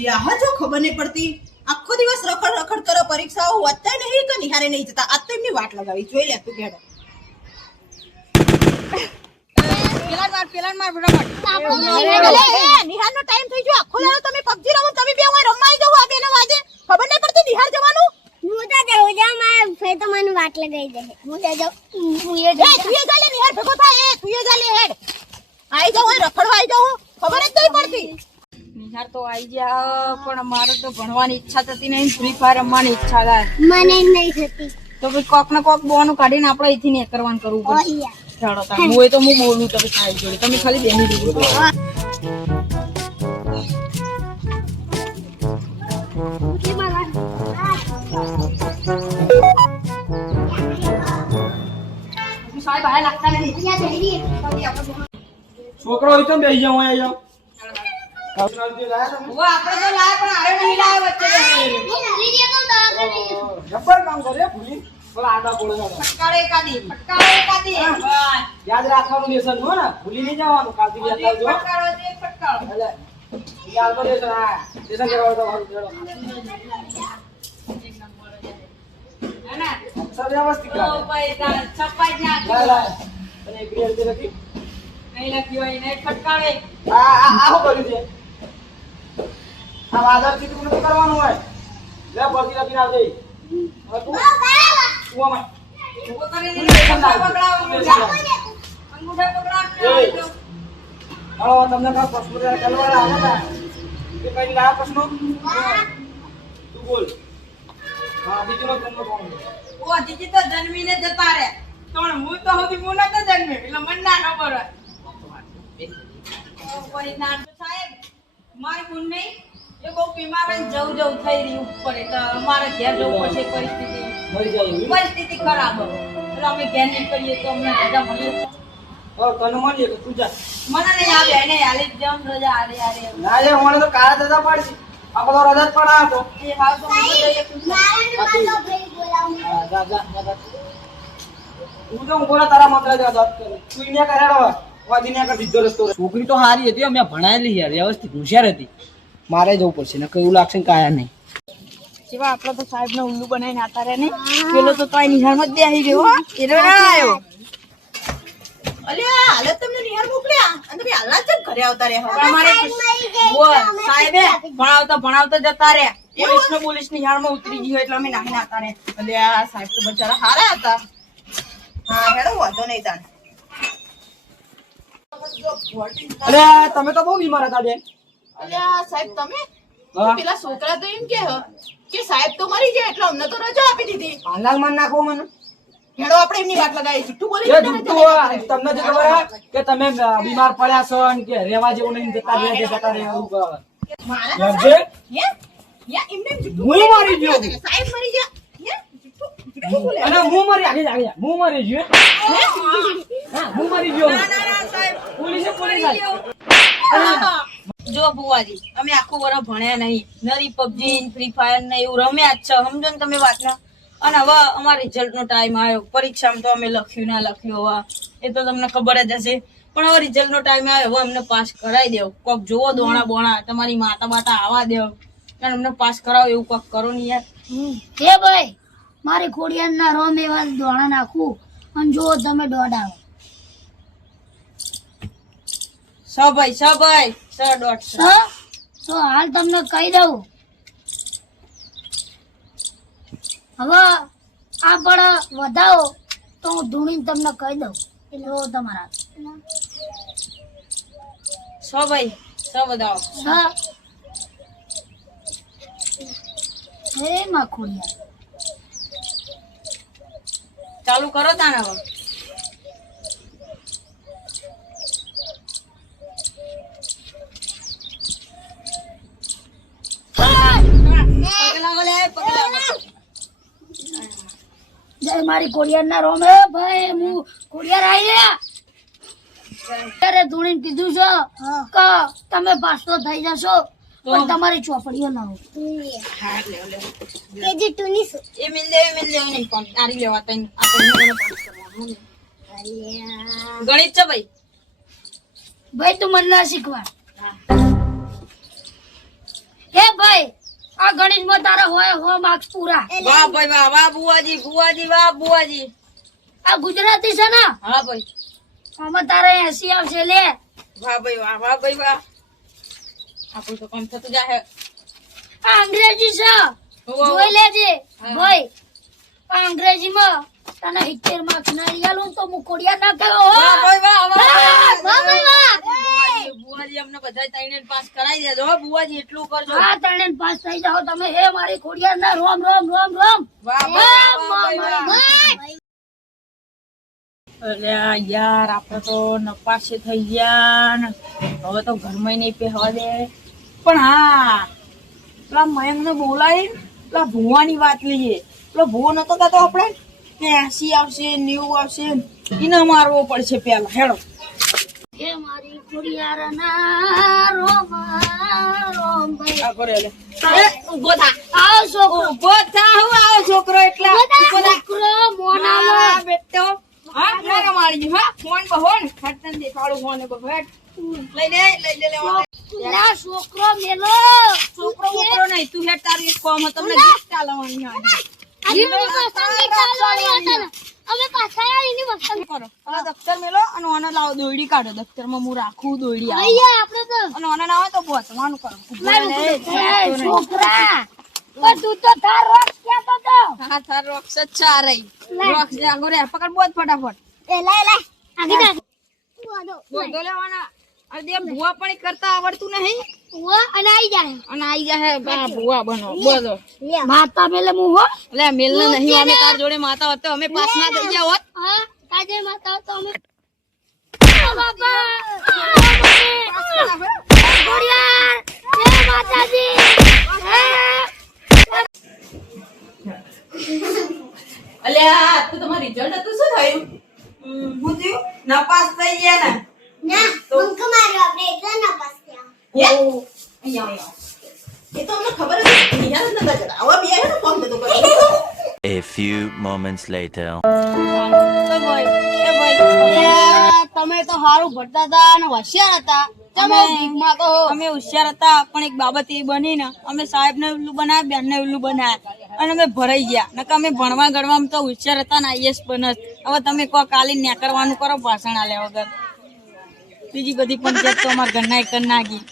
જ્યાં જો ખબર નહીં પડતી આખો દિવસ રખડ રખડ કરો પરીક્ષાઓ હોતા નહીં કે નિહારે નહીં જતા આ તો એમની વાટ લગાવી જોઈ લે તું કેડો પેલા માર ફટાફટ નિહારનો ટાઈમ થઈ ગયો આખો દાડો તમે પબજી રમો તમે બે હોય રમાઈ જાવ આ બેના વાજે ખબર નહીં પડતી નિહાર જવાનું હું તો જાઉં જા માર ફે તો મને વાટ લગાઈ દે હું તો જાઉં હું એ જા લે નિહાર ભેગો થાય એ તું એ જા લે હેડ આઈ જાવ રખડવા આઈ જાવ ખબર જ નહીં પડતી નિહાર તો આવી ગયા પણ મારે તો ભણવાની ઈચ્છા થતી નહીં ફ્રી ફાયર રમવાની ઈચ્છા થાય મને નહીં થતી તો પછી કોક ને કોક બોનું કાઢીને આપણે અહીંથી ને કરવાનું કરવું પડશે ચાલો તાર હું તો હું બોલું તમે સાહેબ જોડે તમે ખાલી બેહી દીધું સાહેબ આ લાગતા નહીં છોકરો હોય તો બેસી જાવ અહીંયા જાવ આપણે તો લાય પણ આરે નહીં લાય વચ્ચે જબર કામ કરે ભૂલી બોલા આડા બોલે ફટકારે કાદી યાદ રાખવાનું લેસન હો ને ભૂલી નહીં જવાનું કાલથી યાદ રાખજો ફટકારો દે ફટકારો એટલે યાદ કરો લેસન હા લેસન કરવા તો સારું ચલો ના સર વ્યવસ્થિત તો કરે ભાઈ છપાઈ લાય ના લાય અને ક્લિયર દે નથી નહીં લખ્યું હોય નહીં ફટકારે આ શું કર્યું છે આ વાદળ ચિત્ર નથી કરવાનું હોય લે પરથી લખીને આવજે હવે તું આમાં ઉભો કરીને અંગૂઠા પકડાવો અંગૂઠા પકડાવો હાલો તમને કા પ્રશ્ન કરવા આવ્યા કે કઈ લાયા પ્રશ્નો તું બોલ હા બીજું જન્મ કોણ ઓ દીદી તો જન્મીને જતા રે પણ હું તો હજી હું નતો જન્મે એટલે મને ના ખબર હોય કોઈ ના સાહેબ મારી બુન નહીં એ બહુ બીમાર હોય જવું થઈ રહી ઉપર એટલે અમારે ઘેર જવું પડશે મરી જાય પરિસ્થિતિ ખરાબ હોય એટલે અમે ઘેર નહીં કરીએ તો અમને રજા મળીએ હવે તને મળીએ કે તું જા મને નહીં આવે એને હાલી જ જાઉં રજા હાલે ના લે મને તો કાળા દાદા પાડશે આખો તો રજા જ પડા હતો એ હાવ તો મને જઈએ મારા તો ભાઈ બોલાવું હા, જા જા જા તું તો બોલા તારા મંત્ર જા દત કરે તું ઇને કરે રો વાદીને કર સીધો રસ્તો છોકરી તો હારી હતી અમે ભણાયેલી યાર વ્યવસ્થિત હોશિયાર હતી મારે જવું પડશે ને કયું લાગશે ને કાયા નહીં જેવા આપણે તો સાહેબ ને ઉલ્લુ બનાવીને આતા રહે ને પેલો તો તોય નિહાળમાં જ બેસી ગયો હો એટલે ના આવ્યો અલ્યા હાલે તમને નિહાર મોકલ્યા અને તમે હાલના જ ઘરે આવતા રહ્યા પણ અમારે સાહેબે ભણાવતા જતા રહ્યા પોલીસ નિહાળમાં ઉતરી ગયો એટલે અમે નાખીને આતા રહે અલ્યા સાહેબ તો બચારા હારા હતા હા હેડો વાંધો નહીં તાન અરે તમે તો બહુ બીમાર હતા બેન અલ્યા સાહેબ તમે હા પેલા છોકરા તો એમ કે સાહેબ તો મરી ગયા એટલે અમને તો રજા આપી દીધી પાંડાલ માર નાખો મને હેડો આપણે એમની વાત લગાવી જુઠ્ઠું બોલી એ જુઠ્ઠું હોય. તમને જે ખબર હે કે તમે બીમાર પડ્યા છો ને કે રેવા જેવું નહીં જતા રહે એવું કહે. મારા સમજે? એમને જુઠ્ઠું હું મરી ગયો સાહેબ મરી ગયા જુઠ્ઠું બોલે અને હું મરી આગળ હું મરી ગયો હા હું મરી ગયો પોલીસ જો બુવાજી અમે આખું વર્ષ ભણ્યા નહીં નરી પબજી ફ્રી ફાયર ને એવું રમ્યા જ છે સમજો ને તમે વાતના અને હવે અમારા રિઝલ્ટ નો ટાઈમ આવ્યો પરીક્ષામાં તો અમે લખ્યું ના લખ્યું હવે એ તો તમને ખબર જ હશે પણ હવે રિઝલ્ટ નો ટાઈમ આવ્યો હવે અમને પાસ કરાવી દેવ કોક જોવો દોણા બોણા તમારી માતા બાતા આવવા દેવ અને અમને પાસ કરાવો એવું કોક કરો ને યાર હે ભાઈ મારી ખોડિયાર ના રોમ એવા દોણા નાખું અને જો તમે દોડાવો ભાઈ દોઢ તો હાલ તમને કહી દઉં હવે આ પણ વધાવો તો હું ધૂણીને તમને કહી દઉં એટલે તમારા ભાઈ બતાવો હે માં ખોડિયાર ચાલુ કરો તાને હવે જય મારી ખોડિયાર ના રોમ હે ભાઈ હું ખોડિયાર આવી ગયા ત્યારે ધૂણીને કીધું છે કે તમે પાસ તો થઈ જશો પણ તમારી ચોપડીઓ ના હોય એ મિલ દે નહીં પણ તારી લેવા તઈ આપણે પાસ કરવાનું ગણિત છે ભાઈ ભાઈ તું મને ના શીખવાડ હે ભાઈ આ ગણિતમાં તારા હોય હો માર્ક્સ પૂરા. વાહ ભાઈ વાહ, વાહ બુઆજી, બુઆજી, વાહ બુઆજી. આ ગુજરાતી છે ને હા ભાઈ, આમાં તારે 80 આવશે લે. વાહ ભાઈ વાહ, વાહ ભાઈ વાહ. આપણું તો કામ થતું જાહે. આ અંગ્રેજી છે હોવે, જોઈ લેજે હા. ભાઈ. આ અંગ્રેજીમાં તને 70 માર્ક્સ ના આલું તો હું કોડિયા ના કહેવો હો. વાહ ભાઈ વાહ, વાહ વાહ, વાહ ભાઈ વાહ. બુઆજી, બુઆજી અમને બધા ત્રણેય પાસ કરાવી દેજો હો બુઆજી, એટલું કરજો. આ ત્રણે પાસ થઈ જાઓ તમે. હે મારી કોડિયા ના રોમ રોમ રોમ રોમ. વાહ વાહ, વાહ ભાઈ વાહ. અલ્યા યાર, આપણે તો નપાસે થઈ ગયા ને હવે તો ઘરમાં નહીં પહેવા દે. પણ હા, પેલા મયંકને બોલાવી પેલા ભુવાની વાત લઈએ. પેલો ભુવો નતો કહેતો આપણે કે 80 આવશે 90 આવશે, એને મારવો પડશે પેલા. હેડો. હે મારી કોડિયા ના રોમ રોમ ભાઈ. આ કરે લે. એ, ઊભો થા. આવો છોકરો. ઊભો થા. હું આવો છોકરો એટલા ઊભો થા. છોકરો મોનામાં. હા, બેટો. હા, મારા મારી ગયું. હા, ફોન બહોન હટન દેખાડું ફોન બહો હેડ. લઈ લે લેવા. ના છોકરો મેલો. છોકરો બોકરો નહીં, તું હેડ તારું એક કોમ હતો, તમને ગીફ્ટ આલવાની આજે. અમે પાછા આવીને વસંત કરો. આ દફતર મેલો અને ઓને લાવો, દોયડી કાઢો. દફતરમાં હું રાખું દોયડી આવે. અહીંયા આપણે તો અને ઓને ના આવે તો બોચવાનું કરો. એ છોકરા પણ તું તો તાર રોક ક્યાં તો હા, તાર રોક્સ જ છે આ રહી. રોક્સ જાગો રે, પકડ બોચ ફટાફટ. બોધો લેવાના. અરે દે ભૂવા પણ કરતા આવડતું નહીં અને આવી જાય અને આઈ જાય ભૂવા બનો બોલો. માતા મેલે હું હો લે મેલ નહીં, અમે તાર જોડે માતા હોત તો અમે પાસ ના થઈ ગયા હોત. હા કાજે માતા તો અમે બાપા ગોળિયા જય માતાજી અલ્યા તું તમારું રિઝલ્ટ હતું શું થયું? હું થયું? નપાસ થઈ ગયા ને. હે? અહીંયા આવો. એ તો અમને ખબર જ હતી. નિહાર જ નતા જતા. આવા બી આયા ને ફોન નતો કર્યો. A few moments later. તમે તો સારું ભણતા હતા અને હોશિયાર હતા. તમે ભીખમાં તો અમે હોશિયાર હતા, પણ એક બાબત એ બની ને, અમે સાહેબ ને ઉલ્લુ બનાવ્યા, બેન ને ઉલ્લુ બનાવ્યા અને અમે ભરાઈ ગયા. નકર અમે ભણવા ગણવામાં તો હોશિયાર હતા ને આઈએસ બનત. હવે તમે કહો કાલી નેકરવાનું કરો ભાષણ આલ્યા વગર. બીજી બધી પંચાયત તો અમારા ઘરના એક નાખી.